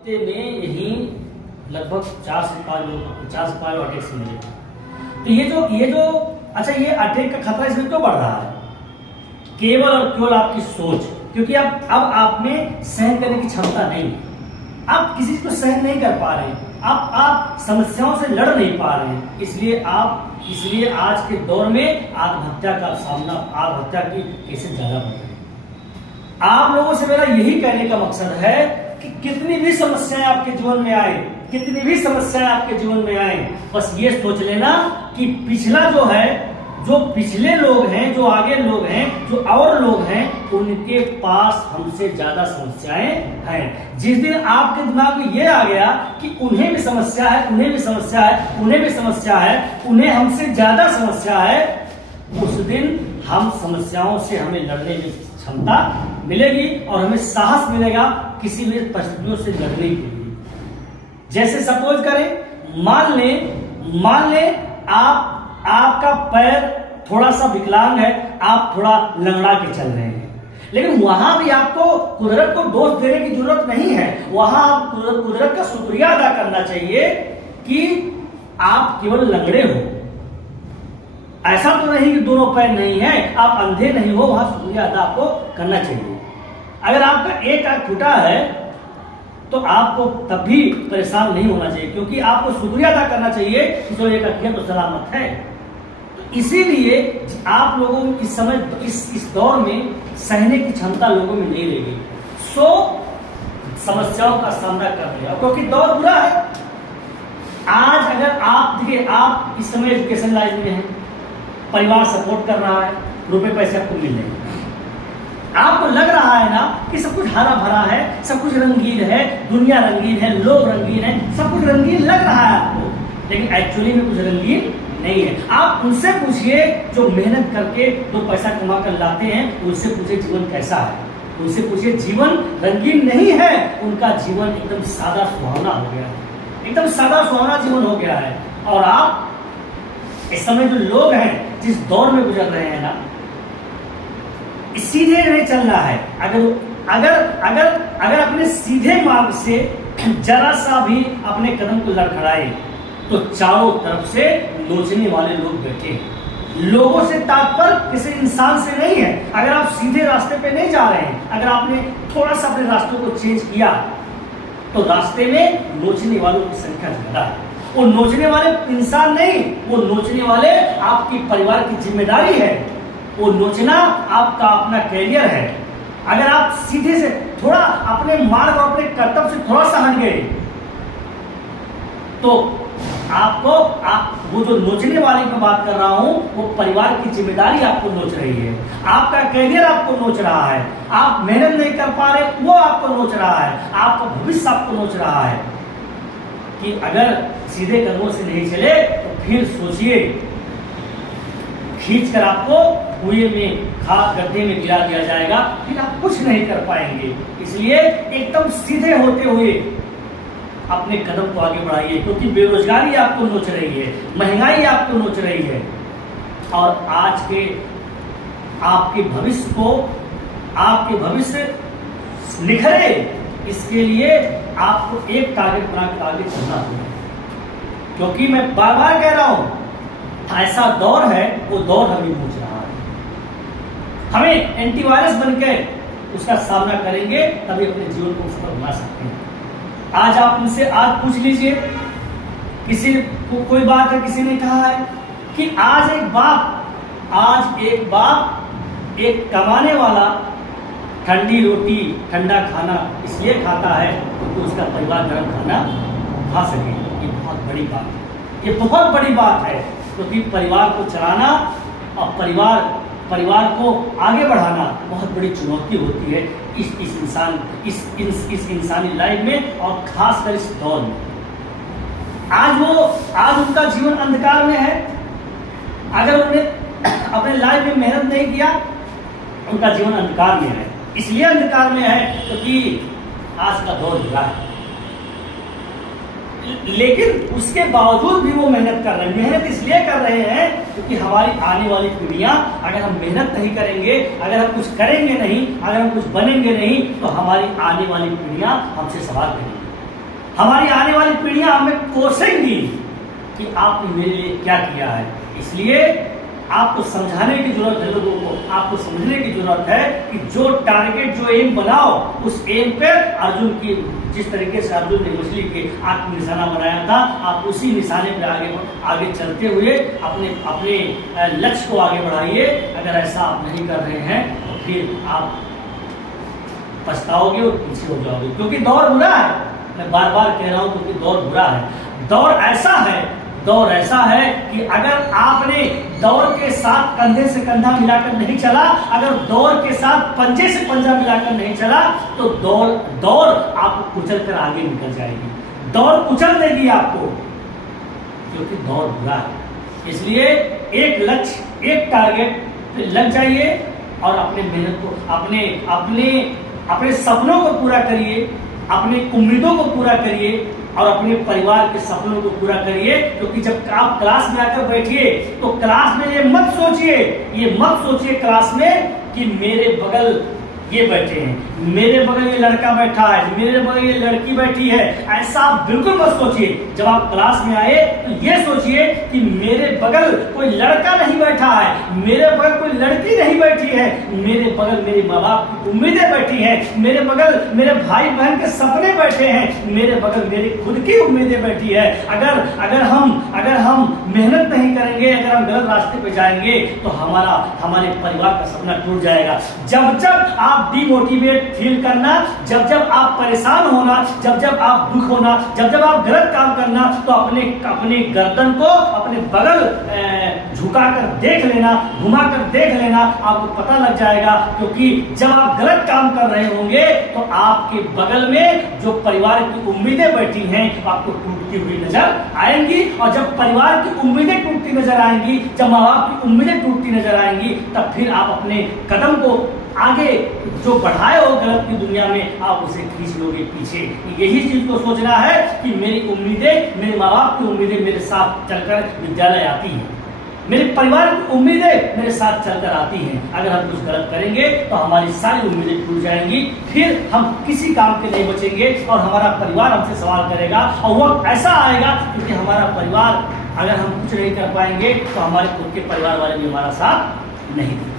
हफ्ते में यही लगभग 4 से 5 अटैक्स मिले। तो ये जो अच्छा, ये अटैक का खतरा इसमें क्यों बढ़ रहा है? केवल और केवल आपकी सोच, क्योंकि अब आप में सहन करने की क्षमता नहीं है। आप किसी को सहन नहीं कर पा रहे हैं, आप समस्याओं से लड़ नहीं पा रहे हैं, इसलिए आज के दौर में आत्महत्या का सामना, आत्महत्या की केसेस ज्यादा बढ़ रहे हैं। आप लोगों से मेरा यही कहने का मकसद है कि कितनी भी समस्याएं आपके जीवन में आए, कितनी भी समस्याएं आपके जीवन में आए, बस ये सोच लेना कि पिछला जो है, जो पिछले लोग हैं, जो आगे लोग हैं, जो और लोग हैं, उनके पास हमसे ज्यादा समस्याएं हैं। जिस दिन आपके दिमाग में ये आ गया कि उन्हें भी समस्या है, उन्हें भी समस्या है, उन्हें भी समस्या है, उन्हें हमसे ज्यादा समस्या है, उस दिन हम समस्याओं से हमें लड़ने की क्षमता मिलेगी और हमें साहस मिलेगा किसी भी परिस्थितियों से लड़ने के लिए। जैसे सपोज करें, मान ले आपका पैर थोड़ा सा विकलांग है, आप थोड़ा लंगड़ा के चल रहे हैं, लेकिन वहां भी आपको कुदरत को दोष देने की जरूरत नहीं है। वहां आप कुदरत का शुक्रिया अदा करना चाहिए कि आप केवल लंगड़े हो। ऐसा तो नहीं कि दोनों पैर नहीं है, आप अंधे नहीं हो, वहां शुक्रिया अदा आपको करना चाहिए। अगर आपका एक आंख फूटा है तो आपको तब भी परेशान नहीं होना चाहिए, क्योंकि आपको शुक्रिया अदा करना चाहिए कि जो एक आंख तो सलामत है। तो इसीलिए आप लोगों को इस समय इस दौर में सहने की क्षमता लोगों में नहीं रहेगी, सो समस्याओं का सामना कर रहे हैं, क्योंकि दौर बुरा है। आज अगर आप देखिए, आप इस समय एजुकेशन लाइन में हैं, परिवार सपोर्ट कर रहा है, रुपए पैसे आपको मिल रहे हैं, आपको लग रहा है ना कि सब कुछ हरा भरा है, सब कुछ रंगीन है, दुनिया रंगीन है, लोग रंगीन है, सब कुछ रंगीन लग रहा है आपको, लेकिन एक्चुअली में कुछ रंगीन नहीं है। आप उनसे पूछिए जो मेहनत करके दो पैसा कमा कर लाते हैं, उनसे पूछिए जीवन कैसा है, उनसे पूछिए जीवन रंगीन नहीं है, उनका जीवन एकदम सादा सुहावना हो गया है, एकदम सादा सुहावना जीवन हो गया है। और आप इस समय जो लोग हैं, जिस दौर में गुजर रहे हैं ना, सीधे नहीं चलना है। अगर अपने सीधे मार्ग से जरा सा भी अपने कदम को लड़खड़ाए तो चारों तरफ से नोचने वाले लोग बैठे हैं। लोगों से तात्पर्य किसी इंसान से नहीं है। अगर आप सीधे रास्ते पे नहीं जा रहे हैं, अगर आपने थोड़ा सा अपने रास्तों को चेंज किया तो रास्ते में नोचने वालों की संख्या ज्यादा है। वो नोचने वाले इंसान नहीं, वो नोचने वाले आपकी परिवार की जिम्मेदारी है, वो नोचना आपका अपना कैरियर है। अगर आप सीधे से थोड़ा अपने मार्ग और अपने कर्तव्य से थोड़ा सा हट गए तो आपको वो जो नोचने वाली मैं बात कर रहा हूं, वो परिवार की जिम्मेदारी आपको नोच रही है, आपका कैरियर आपको नोच रहा है, आप मेहनत नहीं कर पा रहे वो आपको नोच रहा है, आपका भविष्य आपको नोच रहा है। कि अगर सीधे कदमों से नहीं चले तो फिर सोचिए, खींच कर आपको कुएं में गड्ढे में गिरा दिया जाएगा, फिर आप कुछ नहीं कर पाएंगे। इसलिए एकदम सीधे होते हुए अपने कदम को आगे बढ़ाइए, क्योंकि बेरोजगारी आपको नोच रही है, महंगाई आपको नोच रही है, और आज के आपके भविष्य निखरे, इसके लिए आपको एक टारगेट बनाकर आगे चलना होगा। क्योंकि मैं बार बार कह रहा हूं, ऐसा दौर है, वो दौर हमें पूछ रहा है, हमें एंटीवायरस बनकर उसका सामना करेंगे, तभी अपने जीवन को सफल बना सकते हैं। आज आप उनसे आज पूछ लीजिए, किसी को कोई बात है, किसी ने कहा है कि आज एक बाप एक कमाने वाला ठंडी रोटी ठंडा खाना इसलिए खाता है क्योंकि उसका परिवार गर्म खाना खा सके। ये बहुत बड़ी बात है, ये बहुत बड़ी बात है, क्योंकि परिवार को चलाना और परिवार को आगे बढ़ाना बहुत बड़ी चुनौती होती है इस इंसानी लाइफ में, और खासकर इस दौर में। आज उनका जीवन अंधकार में है। अगर उन्होंने अपने लाइफ में मेहनत नहीं किया, उनका जीवन अंधकार में है। इसलिए अंधकार में है क्योंकि आज का दौर बुरा है, लेकिन उसके बावजूद भी वो मेहनत कर रहे हैं। मेहनत इसलिए कर रहे हैं क्योंकि हमारी आने वाली पीढ़ियां, अगर हम मेहनत नहीं करेंगे, अगर हम कुछ करेंगे नहीं, अगर हम कुछ बनेंगे नहीं, तो हमारी आने वाली पीढ़ियां हमसे सवाल करेंगी। हमारी आने वाली पीढ़ियां हमें कोसेंगी कि आपने मेरे लिए क्या किया है। इसलिए आपको समझाने की जरूरत है, लोगों को आपको समझने की जरूरत है कि जो टारगेट, जो एम बनाओ, उस एम पे अर्जुन की, जिस तरीके से अर्जुन ने मछली के आंख में निशाना बनाया था, आप उसी निशाने पे आगे चलते हुए अपने अपने लक्ष्य को आगे बढ़ाइए। अगर ऐसा आप नहीं कर रहे हैं तो फिर आप पछताओगे और पीछे हो जाओगे, क्योंकि दौर बुरा है। मैं बार बार कह रहा हूं क्योंकि दौर बुरा है। दौर ऐसा है कि अगर आपने दौर के साथ कंधे से कंधा मिलाकर नहीं चला, अगर दौर के साथ पंजे से पंजा मिलाकर नहीं चला, तो दौर आपको कुचल कर आगे निकल जाएगी, दौर कुचल देगी आपको, क्योंकि दौर बुरा है। इसलिए एक लक्ष्य, एक टारगेट पे लग जाइए और अपने मेहनत को, अपने सपनों को पूरा करिए, अपनी उम्मीदों को पूरा करिए और अपने परिवार के सपनों को पूरा करिए। क्योंकि जब आप क्लास में आकर बैठिए तो क्लास में ये मत सोचिए क्लास में कि मेरे बगल ये बैठे हैं, मेरे बगल ये लड़का बैठा है, मेरे बगल ये लड़की बैठी है। ऐसा आप बिल्कुल मत सोचिए। जब आप क्लास में आए तो ये सोचिए कि मेरे बगल कोई लड़का नहीं बैठा है, मेरे बगल कोई लड़की नहीं बैठी है, मेरे बगल मेरे माँ बाप की उम्मीदें बैठी हैं, मेरे बगल मेरे भाई बहन के सपने बैठे हैं, मेरे बगल मेरी खुद की उम्मीदें बैठी है। अगर हम मेहनत नहीं करेंगे, अगर हम गलत रास्ते पे जाएंगे तो हमारे परिवार का सपना टूट जाएगा। जब आप डिमोटिवेट फील करना, जब आप परेशान होना, जब आप दुख होना, जब आप गलत काम करना, तो अपने गर्दन को अपने बगल झुकाकर देख लेना, घुमाकर देख लेना, आपको पता लग जाएगा। क्योंकि जब आप गलत काम कर रहे होंगे तो आपके बगल में जो परिवार की उम्मीदें बैठी हैं आपको टूटती हुई नजर आएंगी। और जब परिवार की उम्मीदें टूटती नजर आएंगी, जब माँ बाप की उम्मीदें टूटती नजर आएंगी, तब फिर आप अपने कदम को आगे जो बढ़ाए हो गलत की दुनिया में, आप उसे खींच लोगे पीछे। यही चीज को सोचना है कि मेरी उम्मीदें, मेरे माँ बाप की उम्मीदें मेरे साथ चलकर विद्यालय आती हैं, मेरे परिवार की उम्मीदें मेरे साथ चलकर आती हैं। अगर हम कुछ गलत करेंगे तो हमारी सारी उम्मीदें टूट जाएंगी, फिर हम किसी काम के नहीं बचेंगे और हमारा परिवार हमसे सवाल करेगा। और वक्त ऐसा आएगा क्योंकि हमारा परिवार, अगर हम कुछ नहीं कर पाएंगे तो हमारे खुद के परिवार वाले भी हमारा साथ नहीं देंगे।